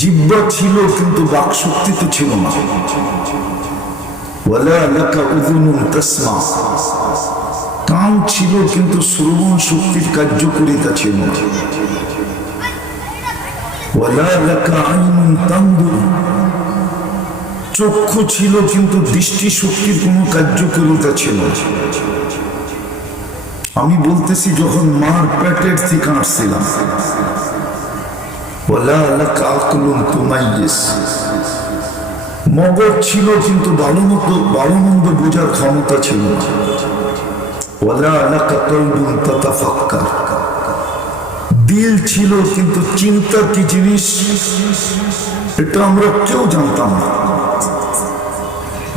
জিহ্বা ছিল কিন্তু বাক শক্তি তো ছিল না। ওয়ালা লাকা উযুনুন তাসমা, কান ছিল কিন্তু শ্রবণ শক্তির কার্যকারিতা ছিল না। ওয়ালা লাকা আইনুন তানদুর, চক্ষু ছিল কিন্তু দৃষ্টি শক্তির কোনো কার্যকারিতা ছিল না। আমি বলতেছি যখন মার পেটের থেকে আসছিলাম, ওয়ালা লাকা আকলুন তুমাইয়িজ, মগজ ছিল কিন্তু ভালো মন্দ বোঝার ক্ষমতা ছিল না। ওয়ালা লাকা কলবুন তাতাফাক্কার, দিল ছিল কিন্তু চিন্তা কি জিনিস এটা আমরা কেউ জানতাম না।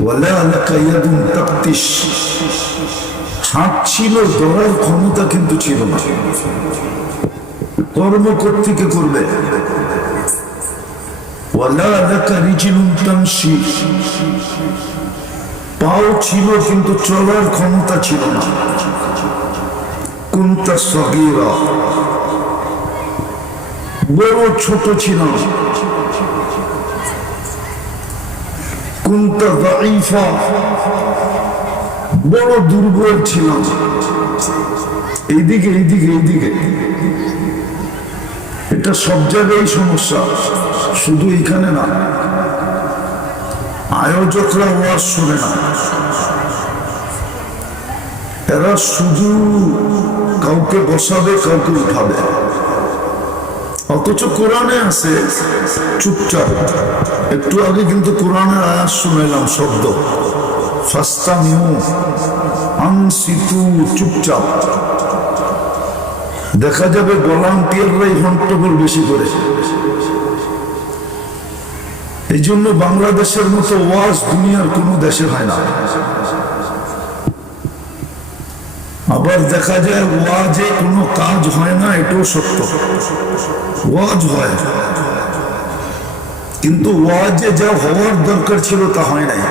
ওয়ালা লাকা ইয়াদুন তাকতিশ, হাত ছিল ধরার ক্ষমতা কিন্তু ছিল না। কর্ম কর্তৃকে করবে। ওয়ালা লাকা রিজলুন তামশি, পাও ছিল কিন্তু চলার ক্ষমতা ছিল না। কুনতা সগীরা, বড় ছোট ছিল না। কুনতা দাঈফা, বড় দুর্বল ছিল। এইদিকে এইদিকে এইদিকে, এটা সব জায়গায় সমস্যা, শুধু এখানে না। আয়োজকরা ওয়াজ শোনে না, এরা শুধু কাউকে বসাবে কাউকে উঠাবে। অথচ কোরআনে আছে চুপচাপ। একটু আগে কিন্তু কোরআনের আয়াত শুনাইলাম, শব্দ ফাস্তামিউ আনসিতু, চুপচাপ। দেখা যাবে ভলান্টিয়াররাই হট্টগোল বেশি করে। এই জন্য বাংলাদেশের মতো ওয়াজ দুনিয়ার কোনো দেশে হয় না। আবার দেখা যায় ওয়াজে কোনো কাজ হয় না, এটাও সত্য। ওয়াজ হয় কিন্তু ওয়াজে যা হওয়ার দরকার ছিল তা হয় নাই।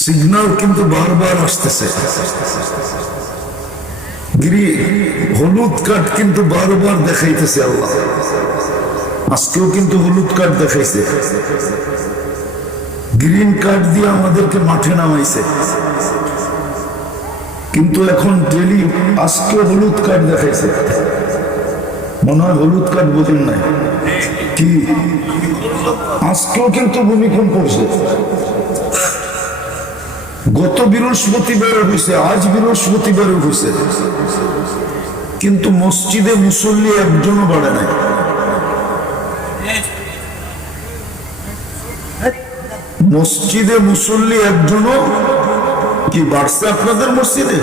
সিগন্যাল কিন্তু বারবার আসতেছে। হলুদ কার্ড কিন্তু বারবার দেখাইতেছে আল্লাহ। আজকেও কিন্তু হলুদ কার্ড দেখাইছে, গ্রিন কার্ড দিয়ে আমাদেরকে মাঠে নামাইছে। কিন্তু এখন ডেলি আজকেও হলুদ কার্ড দেখাইছে। মনে হয় হলুদ কার্ড বোঝেন নাই কি? আজকেও কিন্তু ভূমিকম্প হয়েছে। গত বৃহস্পতিবারও হয়েছে, আজ বৃহস্পতিবারও হয়েছে, কিন্তু মসজিদে মুসল্লি একজনও বাড়ে নাই। মসজিদে মুসল্লি একজনও কি বাড়ছে আপনাদের মসজিদে?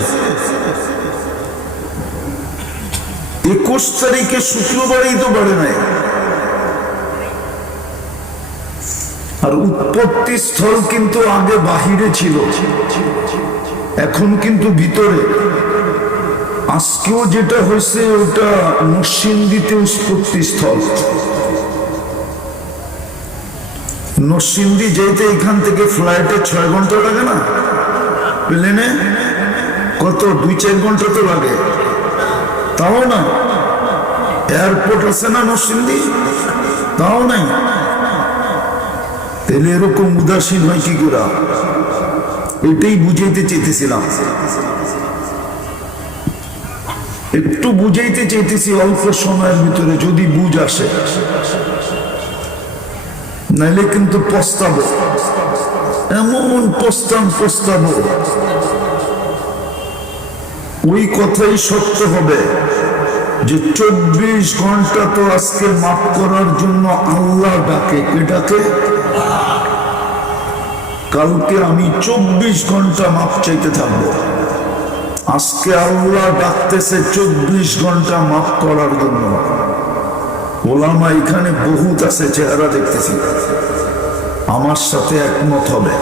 21 তারিখে শুক্রবারই তো বাড়ে নাই। আর উৎপত্তি স্থল কিন্তু আগে বাহিরে ছিল, এখন কিন্তু ভিতরে। আজকেও যেটা হয়েছে ওটা নরসিংদীতে উৎপত্তি স্থল। নরসিংদী যেতে এখান থেকে ফ্লাইটে 6 ঘন্টা লাগে না, প্লেনে কত 2-4 ঘন্টা তো লাগে, তাও না। এয়ারপোর্ট আছে না নরসিংদী, তাও নাই। তাহলে এরকম উদাসীন হয় কি করে? এটাই বুঝাইতে চাইতেছিলাম, একটু বুঝাইতে চাইতেছি অল্প সময়ের ভিতরে, যদি বুঝ আসে। নাইলে কিন্তু পস্তাবো, এমন পস্তাবো। ওই কথাই সত্য হবে যে 24 ঘন্টা তো আজকে মাফ করার জন্য আল্লাহ ডাকে। কে ডাকে? কালকে আমি 24 ঘন্টা মাফ চাইতে থাকবো। আজকে আল্লাহ ডাকতেছে 24 ঘন্টা মাফ করার জন্য। ওলামা এখানে বহুত আছে, চেহারা দেখতেছি, আমার সাথে একমত হবে।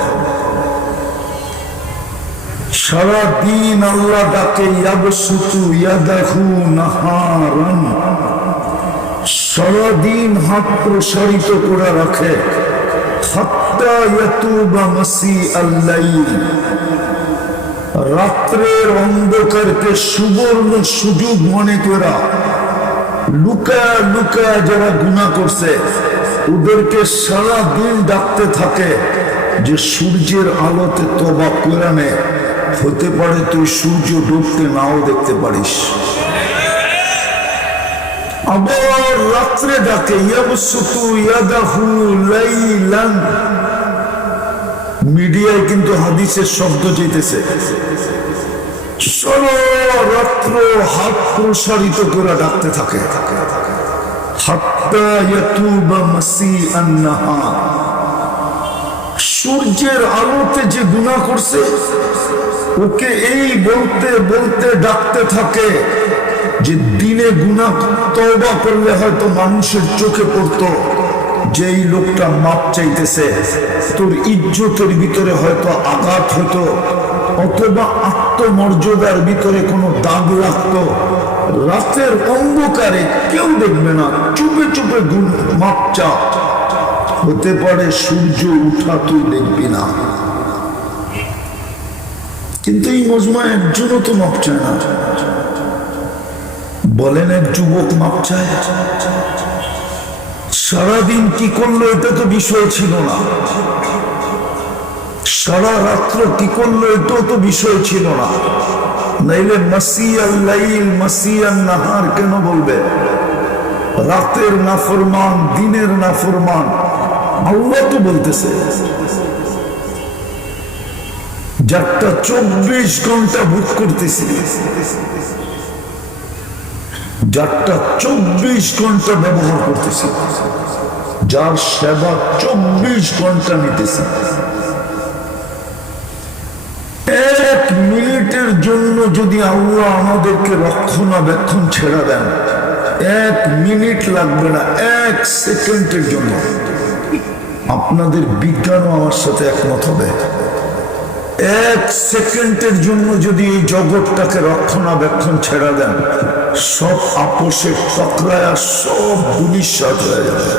সারাদিন আল্লাহ ডাকে, ইয়াবসুতু ইয়াদাহু নাহারান, সারাদিন হাত প্রসারিত করে রাখে। হাত্তা ইয়াতুবা মাসিআল লাইল, রাত্রের অন্ধকারকে সুবর্ণ সুযোগ মনে করা লুকায়া লুকায়া যারা গুনাহ করছে ওদেরকে সারা দিন ডাকতে থাকে যে সূর্যের আলোতে তওবা করে নে, হতে পারে তুই সূর্য ডুবতে নাও দেখতে পারিস। আবার রাত্রে ডাকে ইয়াবসুতু ইয়াদাহু লাইলান। মিডিয়ায় কিন্তু হাদিসের শব্দ যেতেছে, সারা রাত্র হাত প্রসারিত করে ডাকতে থাকে, হাত্তা ইয়াতুবা মাসিআন নাহার। সূর্যের আলোতে যে গুনাহ করছে ওকে এই বলতে বলতে ডাকতে থাকে যে দিনে গুনাহ তওবা করলে হয়তো মানুষের চোখে পড়তো যে এই লোকটা মাপ চাইতেছে, তোর ইজ্জতের ভিতরে হয়তো আঘাত হতো, অথবা আত্মমর্যাদার ভিতরে কোনো দাগ লাগতো। রাতের অন্ধকারে কেউ দেখবে না, চুপে চুপে মাপ চা, হতে পারে সূর্য উঠা তুই দেখবি না। কিন্তু এই মজমায় একজনও তো মাপ চায় না। বলেন এক যুবক মাপ চায়? সারাদিন কি করলো এটা তো বিষয় ছিল না, সারা রাত্র কি করলো এটাও তো বিষয় ছিল না। নাইলে মাসিয়াল লাইল মাসিয়ান নাহার কেন বলবে? রাতের নাফরমান, দিনের নাফরমান, আল্লাহ তো বলতেছে যারটা 24 ঘন্টা ভোগ করতেছি, যারটা 24 ঘন্টা ব্যবহার করতেছি, যার সেবা 24 ঘন্টা নিতেছি, 1 মিনিটের জন্য যদি আল্লাহ আমাদেরকে রক্ষণাবেক্ষণ ছেড়ে দেন, 1 মিনিট লাগবে না, 1 সেকেন্ডের জন্য, আপনাদের বিজ্ঞানও আমার সাথে একমত হবে, 1 সেকেন্ডের জন্য যদি এই জগৎটাকে রক্ষণাবেক্ষণ ছেড়ে দেন, সব আপোষে টকরায়া সব ভবিষ্যৎ হয়ে যাবে।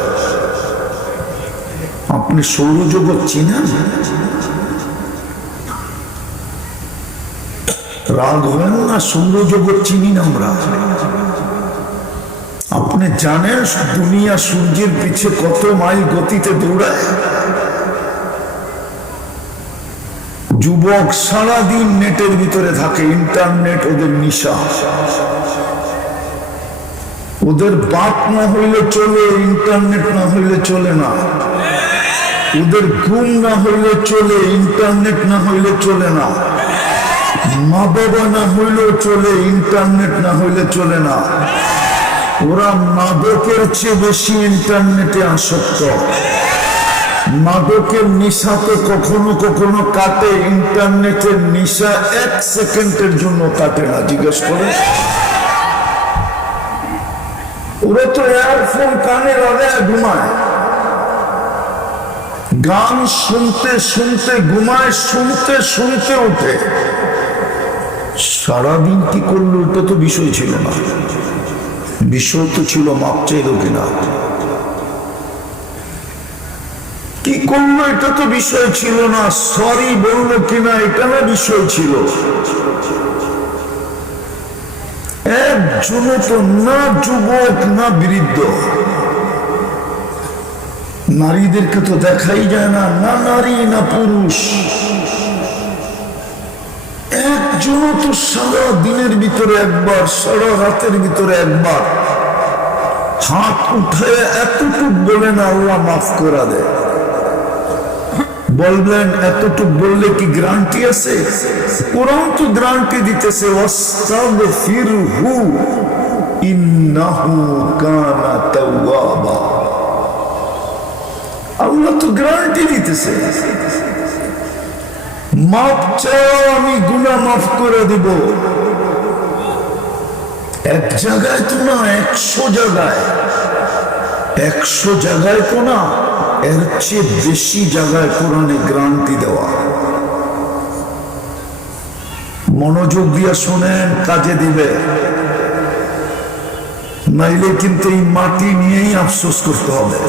আপনি সৌরজগৎ চিনেন? রাগ হবেন না, সৌরজগৎ চিনি না আমরা। আপনি জানেন দুনিয়া সূর্যের পিছে কত মাইল গতিতে দৌড়ায়? যুবক সারাদিন নেটের ভিতরে থাকে, ইন্টারনেট ওদের নিশা। ওদের বাপ না হইলে চলে, ইন্টারনেট না হইলে চলে না। ওদের ঘুম না হইলে চলে, ইন্টারনেট না হইলে চলে না। মা বাবা না হইলেও চলে, ইন্টারনেট না হইলে চলে না। ওরা মাদকের চেয়ে বেশি ইন্টারনেটে আসক্ত। মাদকের নিশাতে কখনো কখনো কাটে, ইন্টারনেটের নিশা 1 সেকেন্ডের জন্য কাটে না। জিজ্ঞেস করে, ওরা তো ইয়ারফোন কানে লাগায় ঘুমায়, গান শুনতে শুনতে ঘুমায়, শুনতে শুনতে ওঠে। সারাদিন কি করলো এটা তো বিষয় ছিল না, বিষয় তো ছিল মাপ চাইল কিনা। কি করলো এটা তো বিষয় ছিল না, সরি বললো কিনা এটা না বিষয় ছিল। একজনও তো না যুবক না বৃদ্ধ, নারীদেরকে তো দেখাই যায় না, না নারী না পুরুষ, একজনও তো সারা দিনের ভিতরে একবার, সারা রাতের ভিতরে একবার হাত উঠে এতটুকু বলে না আল্লাহ মাফ করে দেয়। বলবেন এতটুকু বললে কি গ্যারান্টি আছে? কোরআন তো গ্যারান্টি দিতেছে, ওয়াস্তাগফিরহু ইন্নাহু কানা তাওয়াবা। আল্লাহ তো গ্যারান্টি দিতেছে, মাফ চাও আমি গুনাহ মাফ করে দেব। এক জায়গায় তো না, 100 জায়গায়, 100 জায়গায় তো না, এর চেয়ে বেশি জায়গায় কোরআনে গ্যারান্টি দেওয়া। মনোযোগ দিয়ে শোনেন, কাজে দিবে, নাইলে কিন্তু এই মাটি নিয়েই আফসোস করতে হবে।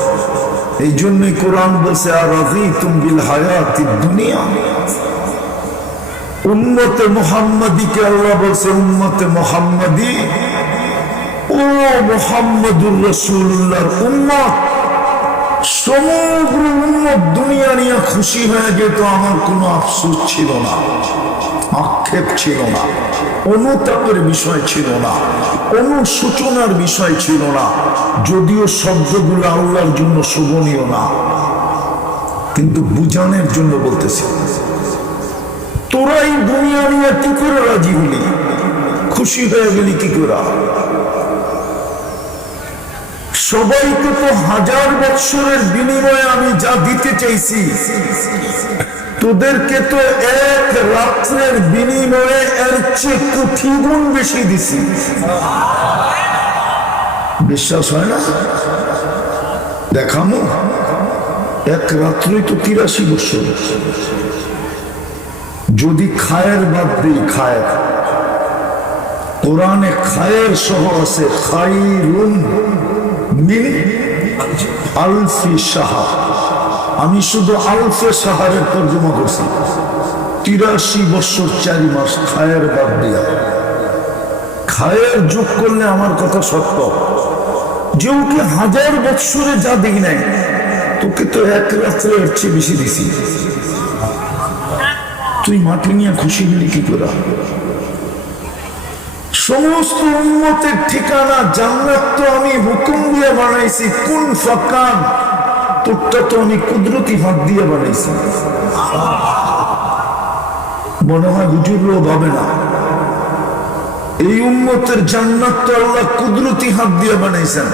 এই জন্যই কোরআন বলছে, আর রাযীতুম বিল হায়াতিদ দুনিয়া। উম্মতে মুহাম্মাদীকে আল্লাহ বলছে, উম্মতে মুহাম্মাদী ও মুহাম্মদুর রাসূলুল্লাহর উম্মত, সমগ্র উম্মত দুনিয়া নিয়ে খুশি হয়ে যেত, আমার কোনো আফসোস ছিল না, আক্ষেপ ছিল না, অনুতাপের বিষয় ছিল না, অনুশোচনার বিষয় ছিল না, যদিও শব্দগুলো আল্লাহর জন্য শোভনীয় না, কিন্তু বুঝানোর জন্য বলতেছি। তোরাই দুনিয়া নিয়ে কি করে রাজি হলি, খুশি হয়ে গেলি কি করে? সবাইকে তো 1000 বৎসরের বিনিময়ে আমি যা দিতে চাইছি, তোদেরকে তো এক রাত্রের বিনিময়ে এর চেয়ে কোটি গুণ বেশি দিছি। বিশ্বাস হয় না? দেখামো, এক রাত্রই তো 83 বছর। যদি খায়ের বাদ দিই, খায়ের, কোরআনে খায়ের সহ আছে, খাইরুন মিন আলফি শাহর। আমি শুধু আলফে শাহরের তর্জমা করছি। 83 বছর 4 মাস খায়ের বাদ দিয়া। খায়ের যোগ করলে আমার কথা সত্য, যে ওকে 1000 বৎসরে যা দিই নাই, তোকে তো এক রাত্রে এর চেয়ে বেশি দিছি। তুই মাটি নিয়ে খুশি হলি কি করে? সমস্ত উম্মতের ঠিকানা জান্নাত তো আমি হুকুম দিয়ে বানাইছি, কুন ফাকান, তোরটা তো আমি কুদরতি হাত দিয়ে বানাইছি। মনে হয় হুজুরও ভাবে না, এই উম্মতের জান্নাত তো আল্লাহ কুদরতি হাত দিয়ে বানাইছেন।